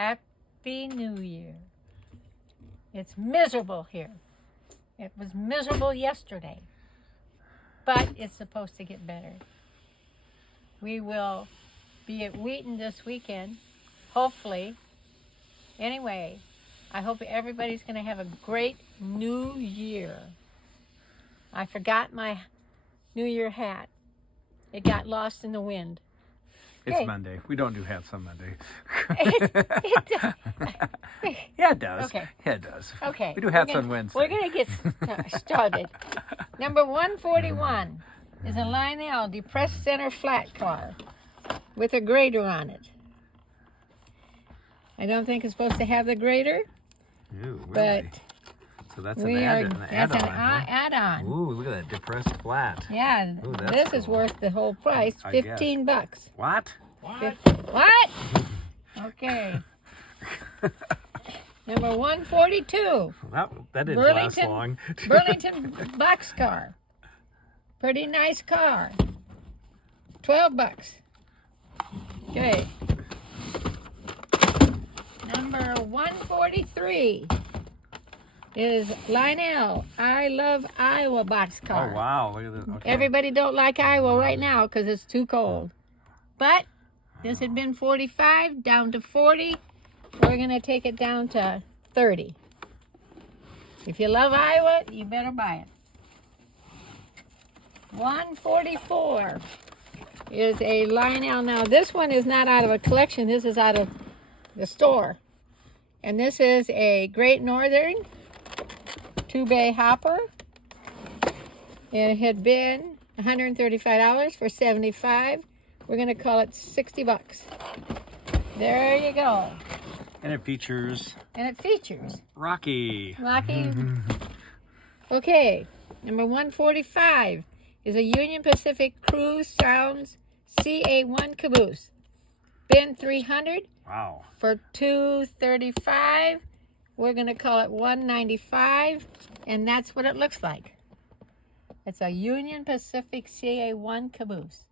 Happy New Year. It's miserable here. It was miserable yesterday, but it's supposed to get better. We will be at Wheaton this weekend, hopefully. Anyway, I hope everybody's going to have a great New Year. I forgot my New Year hat. It got lost in the wind. It's Okay. Monday. We don't do hats on Monday. Yeah, it does. Okay. Yeah, it does. Okay. We do hats on Wednesday. We're going to get started. Number 141 is a Lionel depressed center flat car with a grader on it. I don't think it's supposed to have the grader, Ooh, but really? So that's we an are. add-on. That's an huh? add-on. Ooh, look at that depressed flat. Yeah, Ooh, that's this is cool. worth the whole price. I guess. $15. What? What? Okay. Number 142. That didn't last long. Burlington boxcar. Pretty nice car. $12. Okay. Number 143 is Lionel I Love Iowa boxcar. Oh, wow. Look at this. Okay. Everybody don't like Iowa right now because it's too cold. But this had been 45 down to 40. We're going to take it down to 30. If you love Iowa, you better buy it. 144 is a Lionel. Now, this one is not out of a collection. This is out of the store. And this is a Great Northern 2-bay hopper. It had been $135 for $75. We're going to call it $60. There you go. And it features Rocky. Rocky. Okay, number 145 is a Union Pacific Cruise Sounds CA1 Caboose. Bin 300 Wow. for $235. We're going to call it $195, and that's what it looks like. It's a Union Pacific CA1 Caboose.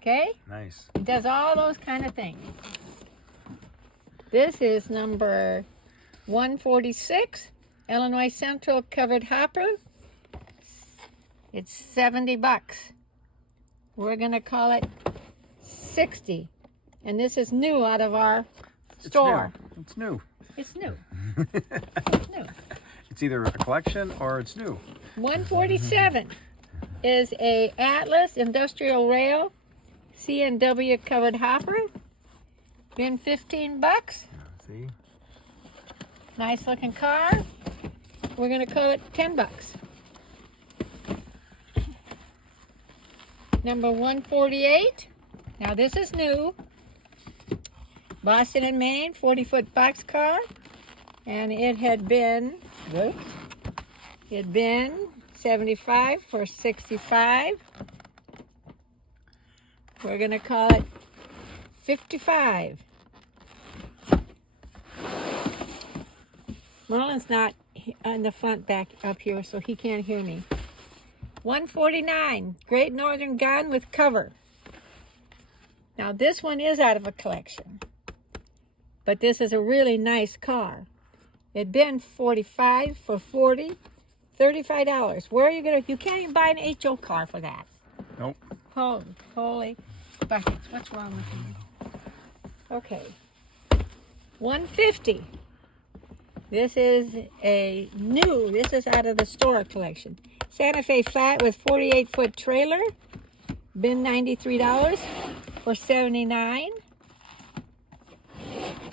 Okay? Nice. It does all those kind of things. This is number 146, Illinois Central covered hopper. It's $70. We're going to call it $60. And this is new out of our store. It's new. It's new. It's new. It's either a collection or it's new. 147 is a Atlas Industrial Rail C&W covered hopper. Been $15. See? Nice looking car. We're going to call it $10. Number 148. Now this is new. Boston and Maine 40-foot boxcar. And it had been, $75 for $65. We're going to call it $55. Merlin's not on the front back up here, so he can't hear me. 149, Great Northern gun with cover. Now this one is out of a collection, but this is a really nice car. It'd been 45 for 40, $35. Where are you gonna? You can't even buy an HO car for that. Nope. Holy buckets! What's wrong with you? Okay. 150. This is a new. This is out of the store collection. Santa Fe flat with 48-foot trailer. Been $93 for $79.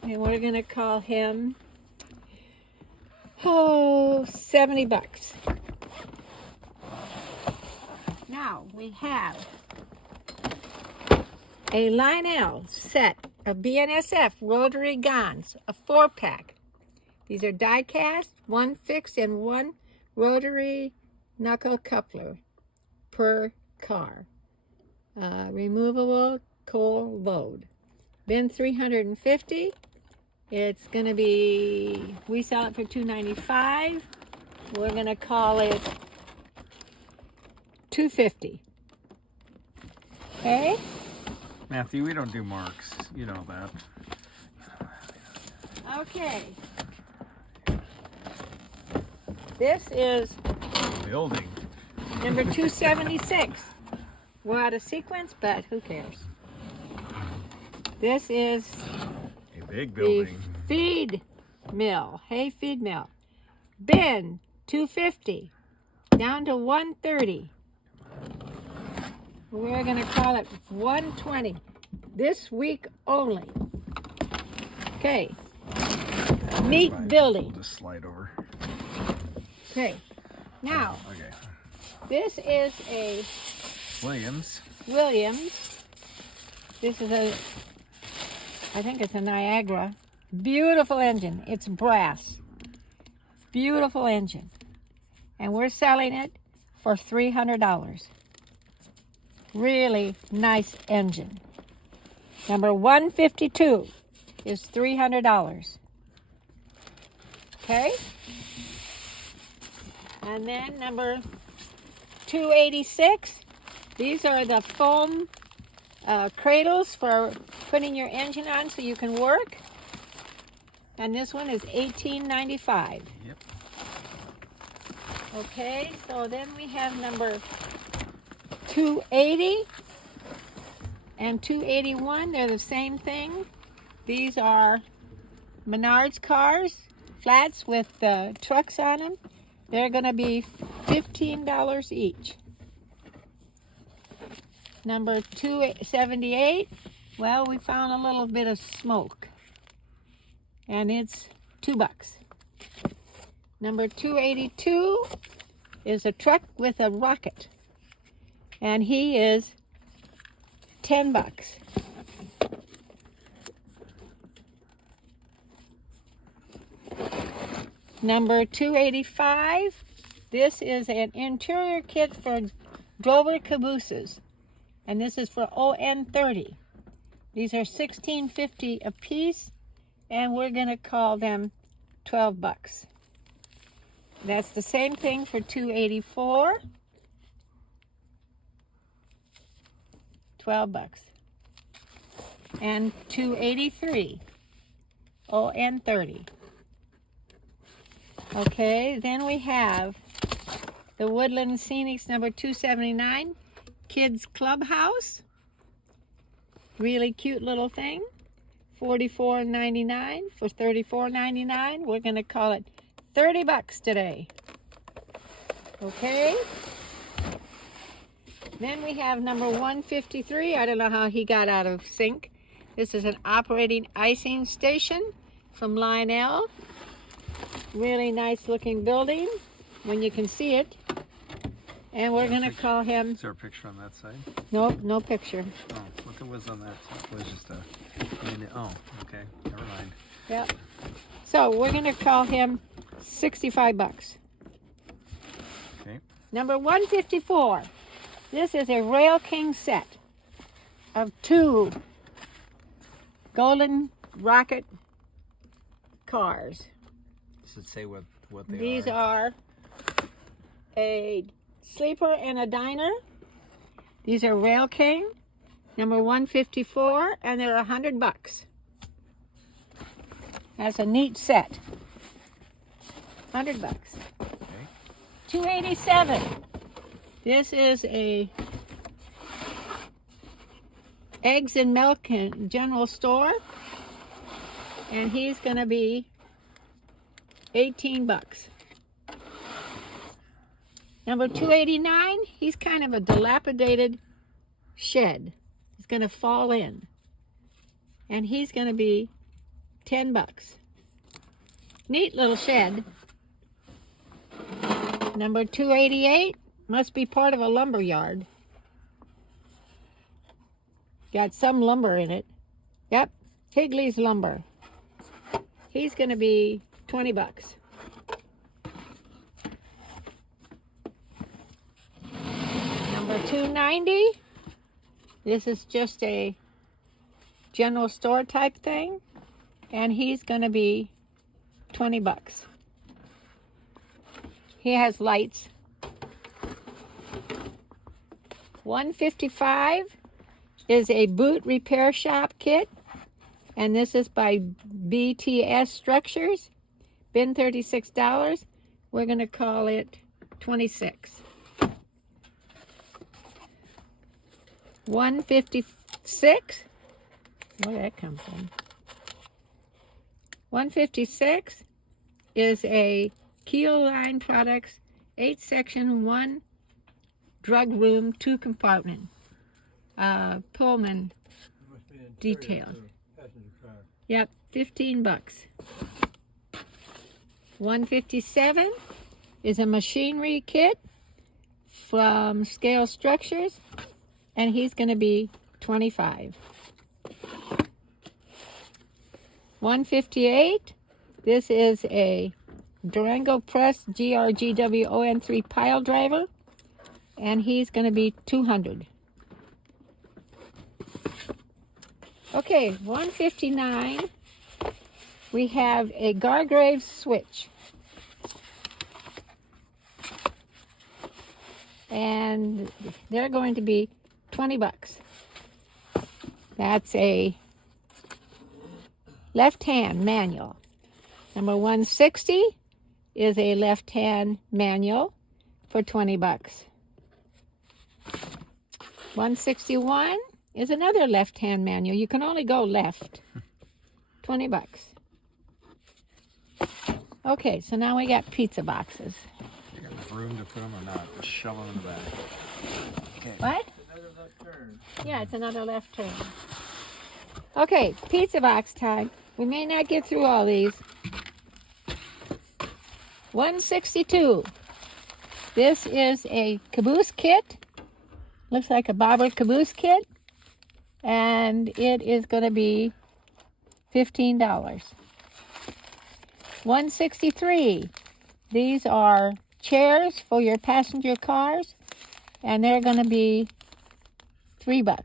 And we're gonna call him $70. Now we have a Lionel set of BNSF rotary guns, a 4-pack. These are die cast, one fixed and one rotary knuckle coupler per car. Removable coal load. Bin $350. It's going to be, we sell it for $295. We're going to call it $250. Okay? Matthew, we don't do marks. You know that. Okay. This is Building. number 276. We're out of sequence, but who cares? This is A big the building. feed mill, hay feed mill. Bin, 250, down to 130. We're going to call it 120 this week only. Okay. Meat Fine. building. We'll just slide over. Okay. Now, Okay. this is a Williams. Williams. This is a, I think it's a Niagara. Beautiful engine. It's brass. Beautiful engine. And we're selling it for $300. Really nice engine. Number 152 is $300. Okay? And then number 286, these are the foam cradles for putting your engine on so you can work. And this one is $18.95. Yep. Okay, so then we have number 280 and 281. They're the same thing. These are Menards cars, flats with trucks on them. They're going to be $15 each. Number 278, well, we found a little bit of smoke, and it's $2. Number 282 is a truck with a rocket, and he is $10. Number 285, this is an interior kit for Drover Cabooses, and this is for ON30. These are $16.50 a piece, and we're going to call them $12. That's the same thing for 284. $12. And 283. ON30. Okay, then we have the Woodland Scenics number 279. Kids Clubhouse. Really cute little thing. $44.99 for $34.99. We're going to call it $30 today. Okay. Then we have number 153. I don't know how he got out of sync. This is an operating icing station from Lionel. Really nice looking building when you can see it. And we're going to call him... Is there a picture on that side? Nope, no picture. Oh, look, it was on that side. It was just a... Oh, okay. Never mind. Yep. So we're going to call him $65. Okay. Number 154. This is a Rail King set of 2 Golden Rocket cars. Does it say what they These are? are a sleeper and a diner. These are Rail King, number 154, and they're $100. That's a neat set. $100. Okay. 287. This is a eggs and milk and general store, and he's going to be $18. Number 289, he's kind of a dilapidated shed. It's going to fall in, and he's going to be $10. Neat little shed. Number 288 must be part of a lumber yard. Got some lumber in it. Yep, Higley's Lumber. He's going to be $20. Number 290. This is just a general store type thing, and he's going to be $20. He has lights. 155 is a boot repair shop kit And this is by BTS Structures. Been $36. We're going to call it 26. 156. Where did that come from? 156 is a Keel Line Products 8-section, 1 drug room, 2 compartment. Pullman detail. Yep, $15. 157 is a machinery kit from Scale Structures, and he's going to be 25. 158, this is a Durango Press GRGWON3 pile driver, and he's going to be 200. Okay, 159, we have a Gargrave switch. And they're going to be $20. That's a left-hand manual. Number 160 is a left-hand manual for $20. 161 is another left-hand manual. You can only go left. $20. Okay, so now we got pizza boxes. You got enough room to put them or not? Just shove them in the back. Okay. What? Yeah, it's another left turn. Okay, pizza box time. We may not get through all these. 162. This is a Caboose kit. Looks like a Bobber Caboose kit. And it is going to be $15. 163. These are chairs for your passenger cars. And they're going to be $3.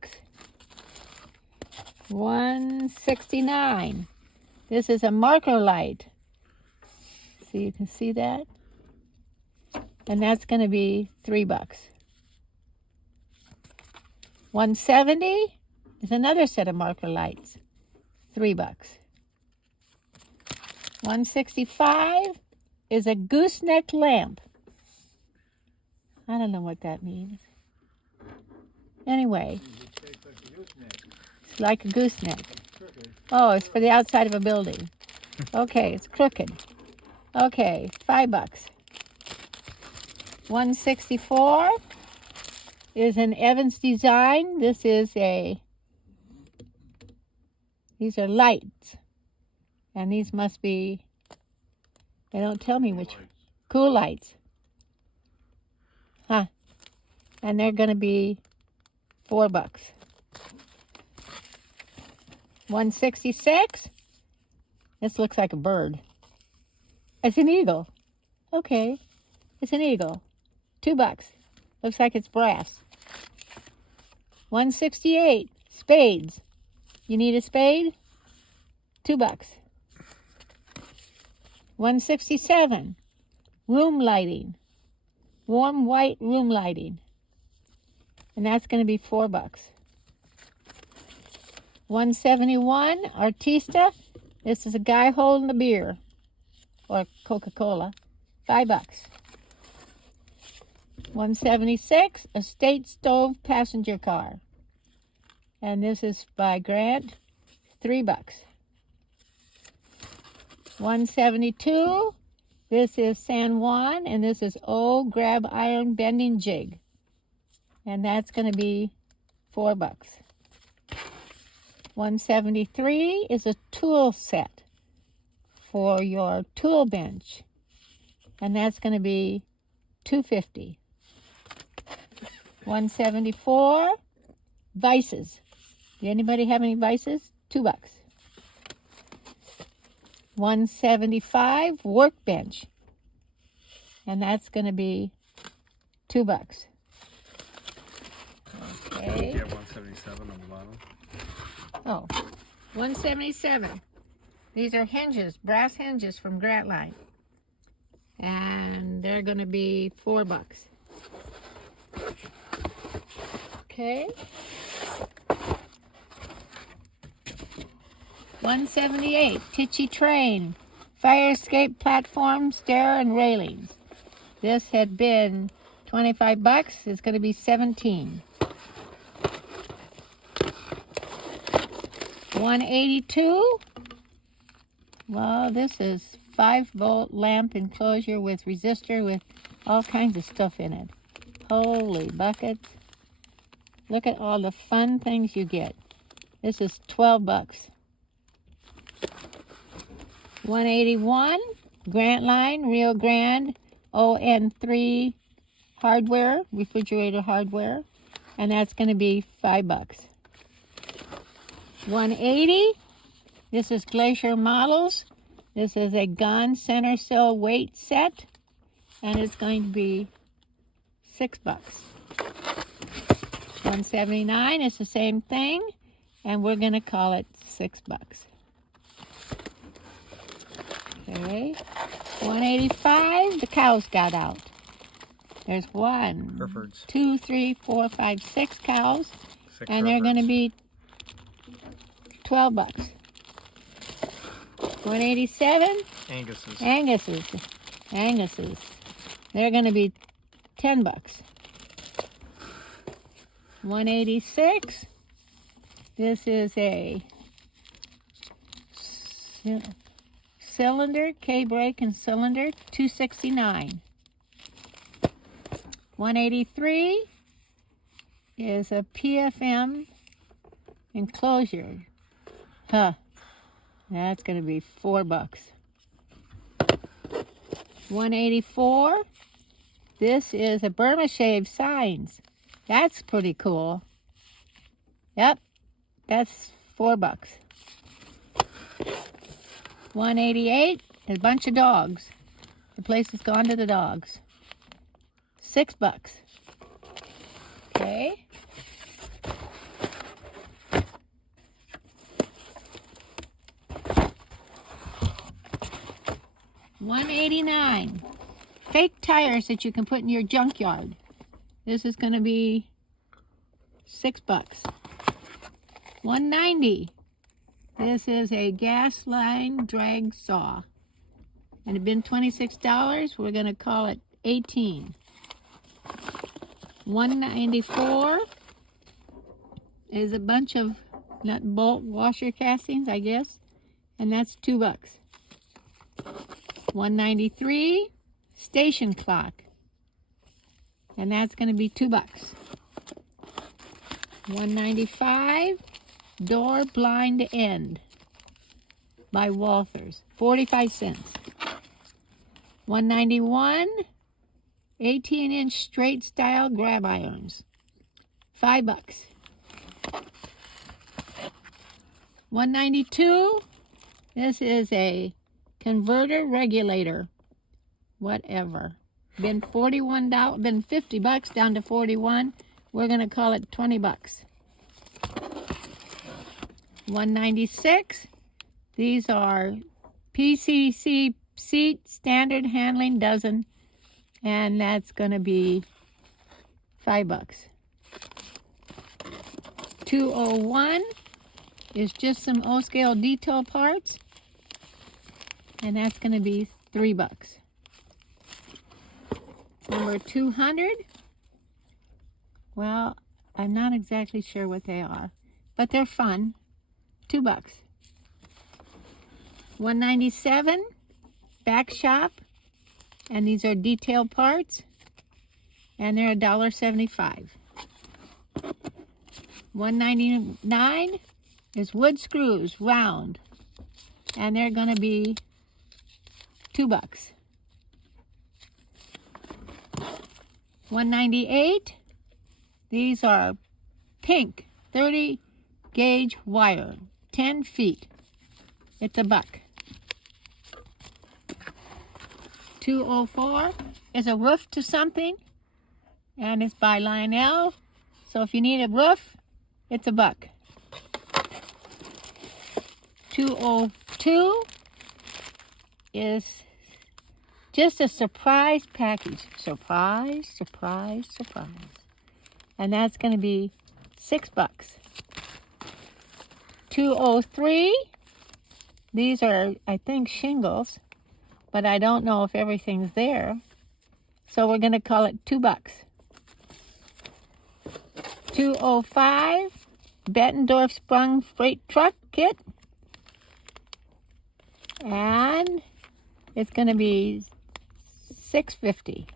169. This is a marker light. So you can see that. And that's going to be $3. 170 is another set of marker lights. $3. 165 is a gooseneck lamp. I don't know what that means. Anyway, it's like a gooseneck. Oh, it's for the outside of a building. Okay, it's crooked. Okay, $5. 164 is an Evans design. These are lights. And these must be, they don't tell me which, cool lights. Huh. And they're going to be $4. 166. This looks like a bird. It's an eagle. Okay. It's an eagle. $2. Looks like it's brass. 168. Spades. You need a spade? $2. 167. Room lighting. Warm white room lighting. And that's going to be $4. 171, Artista. This is a guy holding a beer or Coca-Cola. $5. 176, a State Stove passenger car. And this is by Grant. $3. 172, this is San Juan, and this is old grab iron bending jig. And that's going to be $4. 173 is a tool set for your tool bench. And that's going to be $2.50. 174, vices. Did anybody have any vices? $2. 175, workbench. And that's going to be $2. Okay. Yeah, 177 on the bottom. Oh, 177. These are hinges, brass hinges from Grant Line. And they're going to be $4. Okay. $178. Titchy Train. Fire escape platform, stair, and railings. This had been $25. It's going to be $17. $182. Well, this is 5-volt lamp enclosure with resistor with all kinds of stuff in it. Holy buckets. Look at all the fun things you get. This is $12. $181. Grant Line, Rio Grande, ON3 hardware, refrigerator hardware. And that's going to be $5. $180. This is Glacier Models. This is a Gone Center Sill weight set. And it's going to be $6. $179 is the same thing. And we're going to call it $6. Okay. $185. The cows got out. There's 1, Herefords. 2, 3, 4, 5, 6 cows. 6 And they're going to Herefords. be $12. $187. Angus's. Angus's. They're going to be $10. $186. This is a cylinder, K-brake and cylinder, $269. $183 is a PFM enclosure. That's going to be $4. $184. This is a Burma Shave signs. That's pretty cool. Yep, that's $4. $188. A bunch of dogs. The place has gone to the dogs. $6. Okay. $189. Fake tires that you can put in your junkyard. This is going to be $6. $190. This is a gas line drag saw. And it's been $26. We're going to call it $18. $194 is a bunch of nut and bolt washer castings, I guess. And that's $2. $193, station clock. And that's going to be $2. $195, door blind end by Walthers, 45 cents. $191, 18-inch straight style grab irons, $5. $192, this is a converter regulator, whatever. Been $41, been $50 down to 41. We're gonna call it $20. $196. These are PCC seat standard handling dozen, and that's gonna be $5. $201 is just some O-scale detail parts, and that's gonna be $3. Number 200, well, I'm not exactly sure what they are, but they're fun. $2. $197, back shop, and these are detail parts, and they're $1.75. $199 is wood screws, round, and they're going to be $2. $198, these are pink 30 gauge wire, 10 feet. It's $1. $204 is a roof to something, and it's by Lionel. So if you need a roof, it's $1. $202 is just a surprise package. Surprise, surprise, surprise. And that's going to be $6. $203 These are, I think, shingles, but I don't know if everything's there. So we're going to call it $2. 205 Bettendorf Sprung Freight Truck Kit. And it's going to be $6.50.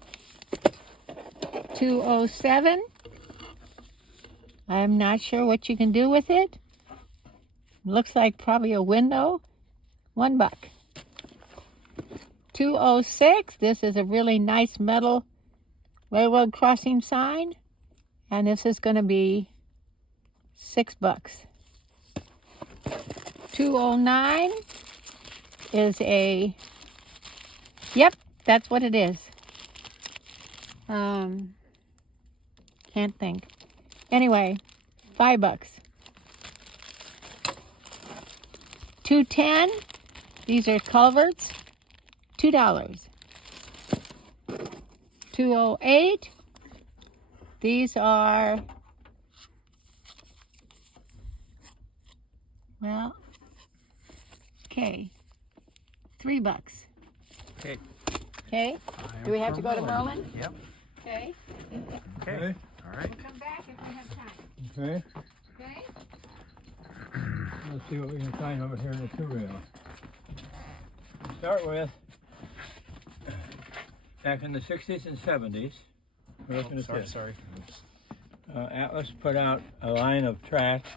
207. I'm not sure what you can do with it. Looks like probably a window. $1. 206. This is a really nice metal railroad crossing sign. And this is going to be $6. 209 is a, yep, that's what it is. Can't think. Anyway, $5. 210, these are culverts, $2. 208, these are, well, okay, $3. Okay. Okay, do we have to go to Merlin? Yep. Okay, Okay. All right. we'll come back if we have time. Okay, Okay? let's see what we can find over here in the two-rail. To start with, back in the 60s and 70s, we're looking at this. Sorry. Atlas put out a line of tracks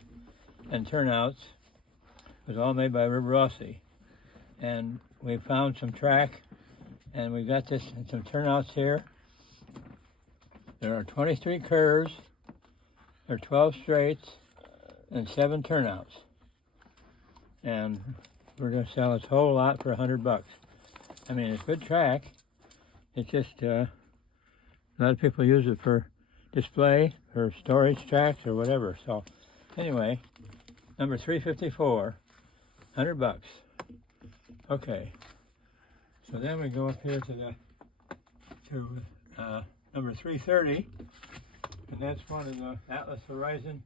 and turnouts. It was all made by Rossi. And we found some track, and we got this and some turnouts here. There are 23 curves, there are 12 straights, and 7 turnouts. And we're going to sell this whole lot for $100. I mean, it's good track. It's just a lot of people use it for display, for storage tracks, or whatever. So, anyway, number 354, $100. Okay. So then we go up here to number 330, and that's one of the Atlas Horizon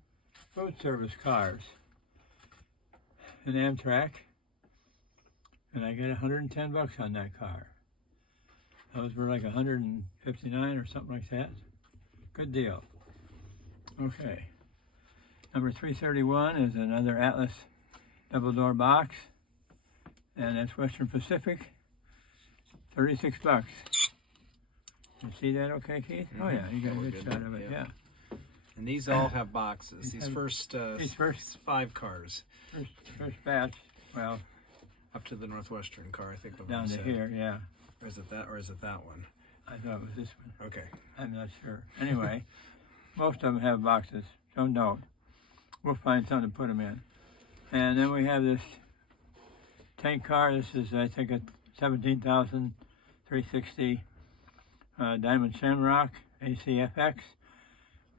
food service cars, an Amtrak, and I get $110 on that car. Those were like $159 or something like that. Good deal. Okay. Number 331 is another Atlas double door box, and that's Western Pacific, $36. You see that okay, Keith? Oh yeah, you got a good shot of it, yeah. And these all have boxes. These first first 5 cars. First batch, well, Up to the Northwestern car, I think the one down to said. here, yeah. Or is it that one? I thought it was this one. Okay. I'm not sure. Anyway, most of them have boxes. Some don't. We'll find something to put them in. And then we have this tank car. This is, I think, a 17,360 Diamond Shamrock ACFX,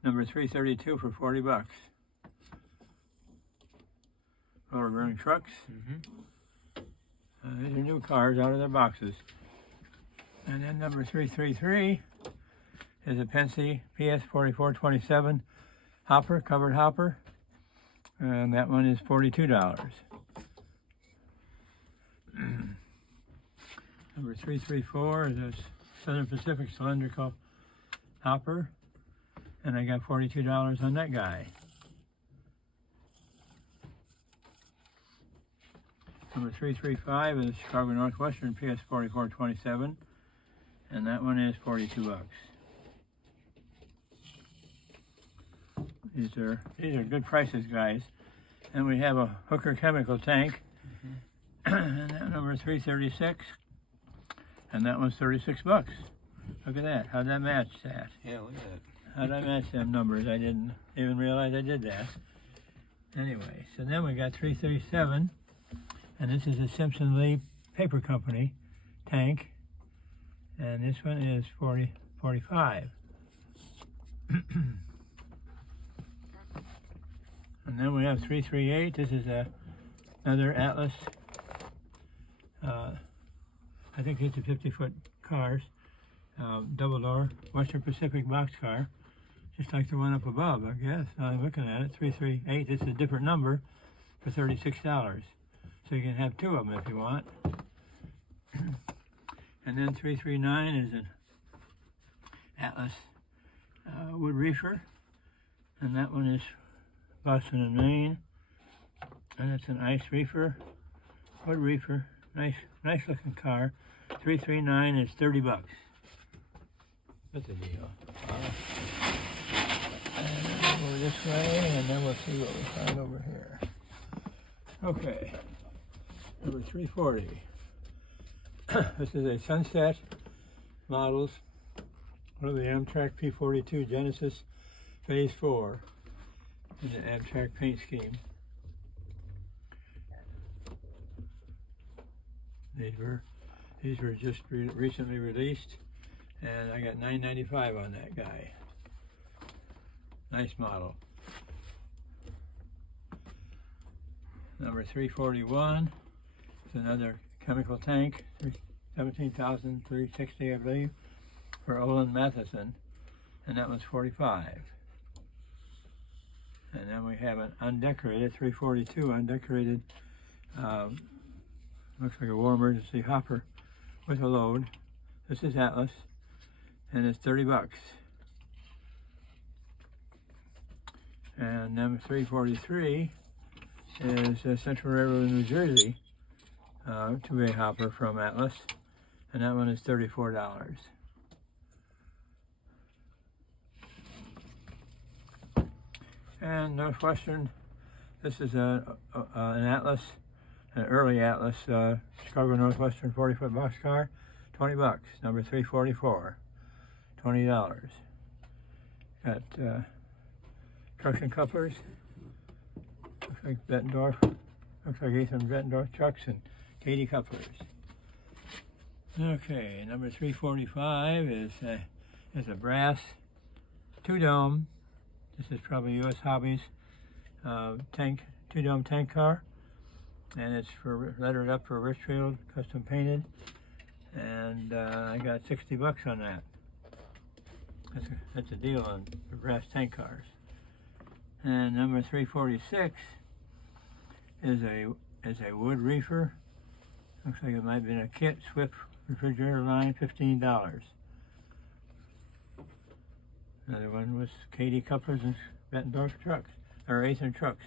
number 332 for $40. Roller burning trucks. These are new cars out of their boxes. And then number 333 is a Penske PS 4427 hopper, covered hopper. And that one is $42. Number 334 is a Southern Pacific cylindrical hopper. And I got $42 on that guy. Number 335 is Chicago Northwestern PS 4427. And that one is $42. These are good prices, guys. And we have a Hooker chemical tank. And that number 336. And that one's $36. Look at that. How'd that match that? Yeah, look at that. How'd I match them numbers? I didn't even realize I did that. Anyway, so then we got 337. And this is a Simpson Lee Paper Company tank. And this one is $45. And then we have 338. This is another Atlas. I think these are 50-foot cars. Double door, Western Pacific boxcar. Just like the one up above, I guess. Now I'm looking at it, 338. This is a different number for $36. So you can have two of them if you want. And then 339 is an Atlas wood reefer, and that one is Boston and Maine, and it's an ice reefer, wood reefer, nice looking car. 339 is 30 bucks. That's a deal. And then we'll go this way, and then we'll see what we find over here. Okay, number 340. This is a Sunset Models, one of the Amtrak P42 Genesis Phase 4 in the Amtrak paint scheme. These were just recently released, and I got $9.95 on that guy. Nice model. Number 341 is another chemical tank, 17,360 I believe, for Olin Matheson, and that one's 45. And then we have an undecorated 342 undecorated, looks like a war emergency hopper with a load. This is Atlas, and it's 30 bucks. And number 343 is Central Railroad, New Jersey, two-way hopper from Atlas, and that one is $34. And Northwestern, this is an Atlas, an early Atlas Chicago Northwestern 40-foot boxcar, 20 bucks. Number 344, $20. Got trucks couplers. Looks like Bettendorf. Looks like Ethan Bettendorf trucks and Katie couplers. Okay, number 345 is a brass two-dome. This is probably U.S. Hobbies two-dome tank car, and it's lettered up for Richfield, custom painted, and I got 60 bucks on that. That's a deal on the brass tank cars. And number 346 is a wood reefer. Looks like it might have been a kit, Swift refrigerator line, $15. Another one was Katie couplers and Bettendorf trucks, or Athen trucks.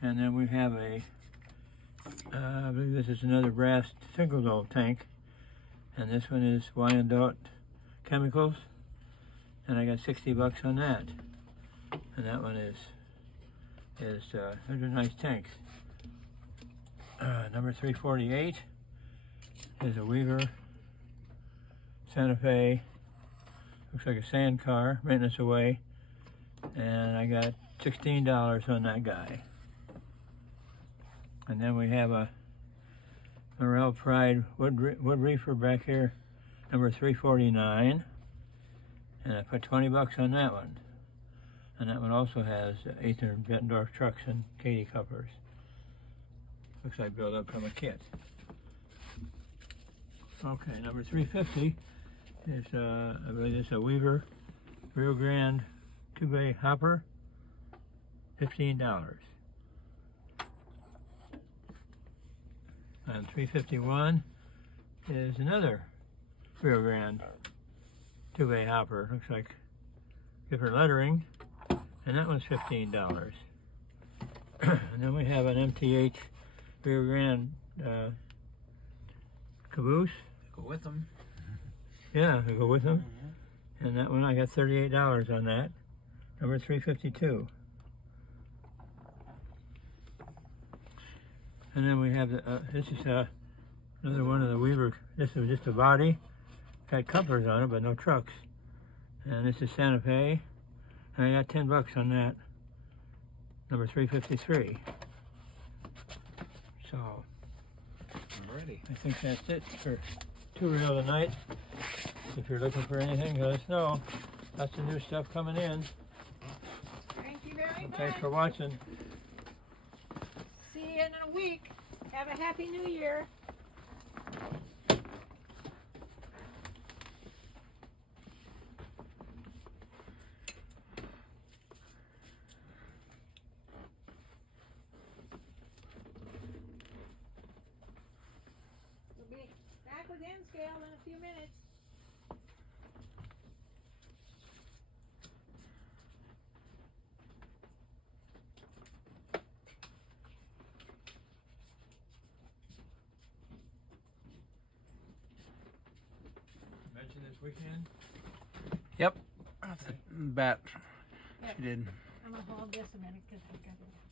And then we have I believe this is another brass single dome tank, and this one is Wyandotte Chemicals, and I got 60 bucks on that. And that one is those are nice tanks. Number 348 is a Weaver Santa Fe. Looks like a sand car, maintenance away, and I got $16 on that guy. And then we have a Morel Pride wood reefer back here, number 349, and I put 20 bucks on that one. And that one also has Athen Bettendorf trucks and Katie couplers. Looks like built up from a kit. Okay, number 350 is I believe it's a Weaver Rio Grande two-bay hopper, $15. And 351 is another Rio Grande two-bay hopper. Looks like different lettering, and that one's $15. And then we have an MTH Rio Grande Caboose. Go with them. Yeah, we go with them. And that one I got $38 on that. Number 352. And then we have this is another one of the Weaver. This is just a body, got couplers on it, but no trucks. And this is Santa Fe, and I got 10 bucks on that. Number 353. So, Alrighty. I think that's it for Two Reel tonight. If you're looking for anything, let us know. Lots of new stuff coming in. Thank you very much. Thanks for watching. See you in a week. Have a happy new year. back with end scale in a few minutes. Mention this weekend? Yep. That's a bat. Yeah. She did. I'm gonna hold this a minute because I've got to